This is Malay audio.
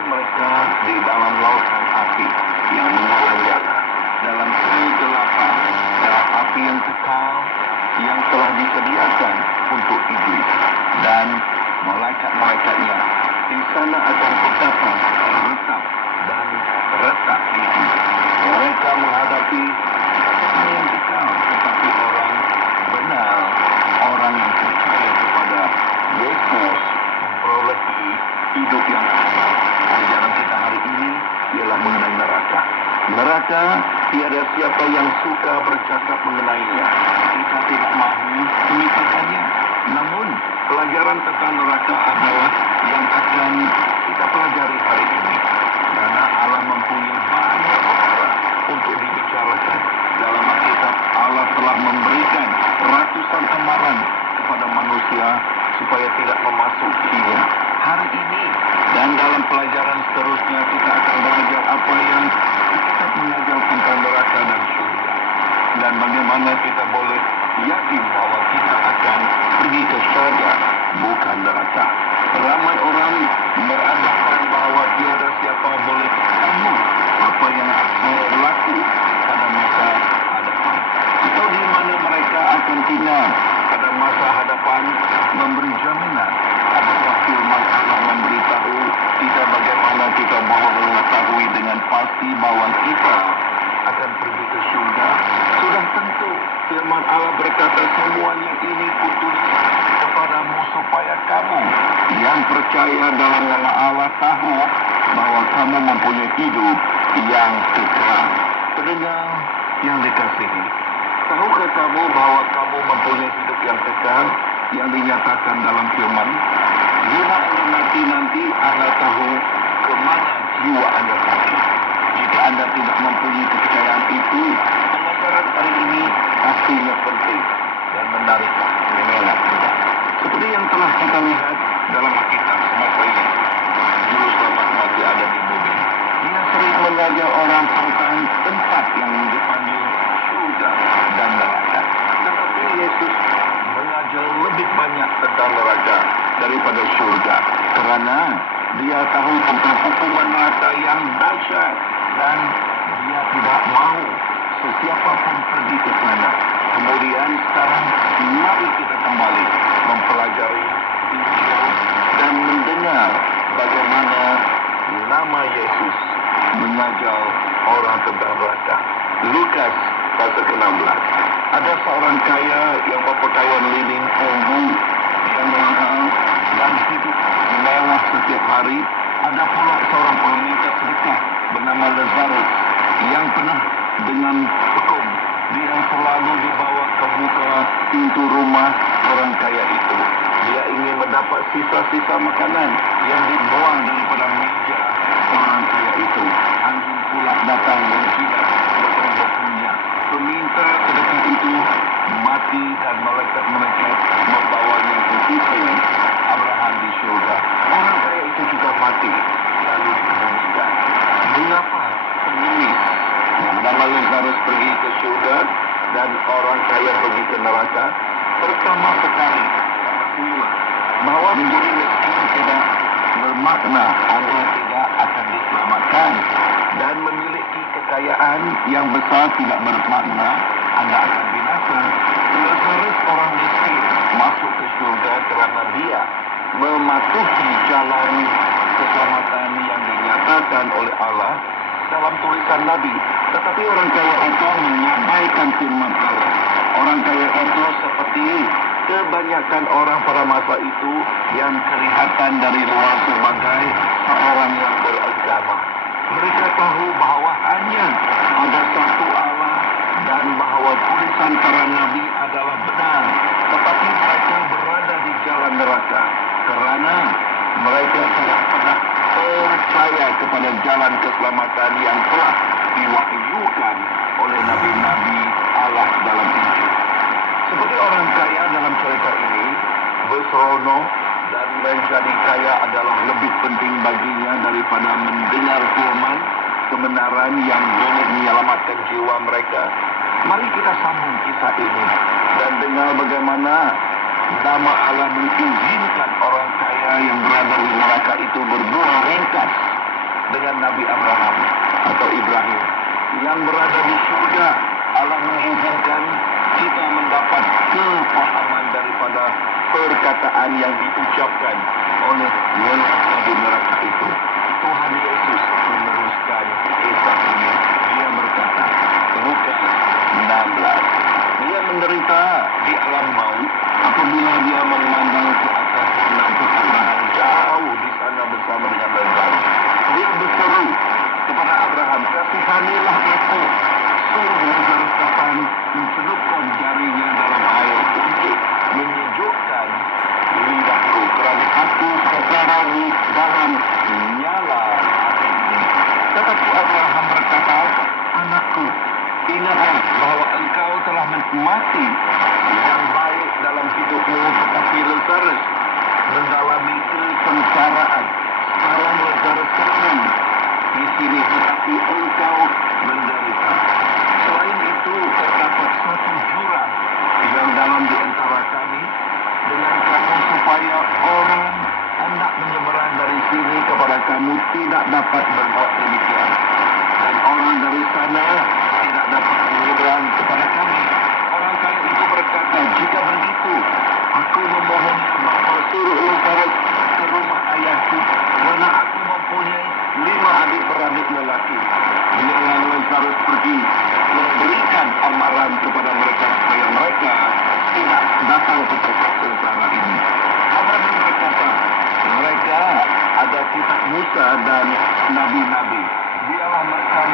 dan mereka di dalam lautan api yang menyala-nyala, dalam kegelapan, dalam api yang kekal yang telah disediakan untuk iblis dan malaikat-malaikatnya. Di sana akan terdapat retap dan retak gigi. Mereka menghadapi yang kekal, tetapi orang benar, orang yang percaya kepada Yesus memperolehi hidup yang kekal. Ajaran kita hari ini ialah mengenai neraka. Neraka, tiada siapa yang suka bercakap mengenainya. Kita tidak mahu memikirkannya. Namun, pelajaran tentang neraka adalah yang akan kita pelajari hari ini. Karena Allah mempunyai banyak perkara untuk dibicarakan. Dalam Alkitab, Allah telah memberikan ratusan amaran kepada manusia supaya tidak memasukinya. Hari ini dan dalam pelajaran seterusnya kita akan belajar apa yang kita mengajar tentang neraka dan surga. Dan bagaimana kita boleh yakin bahwa kita akan pergi ke surga, bukan neraka. Ramai orang beranggapan bahwa tiada siapa boleh tahu apa yang berlaku pada masa hadapan. Atau di mana mereka akan tinggal pada masa hadapan memberi jaminan. Adakah firman Allah memberitahu kita bagaimana kita boleh mengetahui dengan pasti bahwa kita akan pergi ke surga? Sudah tentu firman Allah berkata, semuanya ini kutulis kepadamu supaya kamu yang percaya dalam nama Allah tahu bahwa kamu mempunyai hidup yang kekal. Pendengar yang dikasihi, tahukah kamu bahwa kamu mempunyai hidup yang kekal yang dinyatakan dalam firman? Bila Anda mati nanti, Anda tahu ke mana jiwa Anda pergi. Jika Anda tidak mempunyai kepercayaan itu, pelajaran hari ini pastinya penting dan menarik mengelak kita. Seperti yang telah kita lihat dalam Alkitab semasa ini, Juru Selamat masih ada di bumi. Dia sering mengajar orang tentang tempat yang dipanggil surga dan neraka. Tetapi Yesus mengajar lebih banyak tentang neraka daripada surga, kerana dia tahu tentang hukuman neraka yang dahsyat dan dia tidak mahu sesiapa pun pergi ke sana. Kemudian sekarang mari kita kembali mempelajari Injil dan mendengar bagaimana nama Yesus mengajar orang tentang neraka. Lukas pasal ke-16. Ada seorang kaya yang berpakaian lilin ungu yang mahal dan hidup mewah setiap hari. Ada pula seorang peminta sedekah bernama Lazarus yang pernah dengan hukum dia selalu dibawa ke muka pintu rumah orang kaya itu. Dia ingin mendapat sisa-sisa makanan yang dibuang daripada meja orang kaya itu. Anjing pula datang menjilat betul-betulnya. Peminta sedekah itu mati dan malaikat-malaikat membawanya ke situ Abraham di syurga. Orang kaya itu juga mati lalu dikebumikan. Mengapa penulis yang nama Lazarus pergi ke syurga dan orang kaya pergi ke neraka? Pertama sekali, bahwa menjadi miskin tidak bermakna Anda tidak akan diselamatkan, dan memiliki kekayaan yang besar tidak bermakna Anda akan binasa. Lazarus orang miskin masuk ke syurga kerana dia mematuhi jalan keselamatan yang dinyatakan oleh Allah dalam tulisan Nabi. Tetapi orang kaya itu mengabaikan firman Allah. Orang kaya itu seperti kebanyakan orang pada masa itu yang kelihatan dari luar sebagai seorang yang beragama. Mereka tahu bahawa hanya ada satu Allah dan bahawa tulisan para nabi adalah benar. Tetapi mereka berada di jalan neraka kerana mereka tidak pernah percaya kepada jalan keselamatan yang telah diwahyukan oleh nabi-nabi Allah dalam Injil. Seperti orang kaya dalam cerita ini, berseronok dan menjadi kaya adalah lebih penting baginya daripada mendengar firman kebenaran yang boleh menyelamatkan jiwa mereka. Mari kita sambung kisah ini dan dengar bagaimana nama Allah mengizinkan orang kaya yang berada di neraka itu berbuah ringkas dengan Nabi Abraham atau Ibrahim yang berada di surga. Allah mengizinkan kita mendapat kefahaman daripada perkataan yang diucapkan oleh Nabi neraka itu. Tuhan Yesus meneruskan kisah ini. Dia berkata, Lukas 16, dia menderita di alam maut apabila dia memandang ke atas nampak Abraham jauh di sana bersama dengan Lazarus. Dia berseru kepada Abraham, kasihanilah aku. Suruh Lazarus datang mencelupkan jarinya dalam air untuk menyejukkan lidahku, kerana aku sekarang di dalam nyala api ini. Tetapi Abraham berkata, anakku, ingatlah bahawa engkau telah mati yang baik dalam hidupmu, tetapi Lazarus mengalami kesengsaraan. Sekarang Lazarus senang di sini, tetapi engkau menderita. Selain itu, terdapat satu jurang yang dalam di antara kami dengan kamu, supaya orang hendak menyeberang dari sini kepada kamu tidak dapat berbuat demikian, dan orang dari sana tidak dapat menyeberang kepada kami. Orang kaya itu berkata, jika begitu, aku memohonnya bapa, suruh Lazarus ke rumah ayahku, kerana aku mempunyai 5 adik-beradik lelaki. Biarlah Lazarus pergi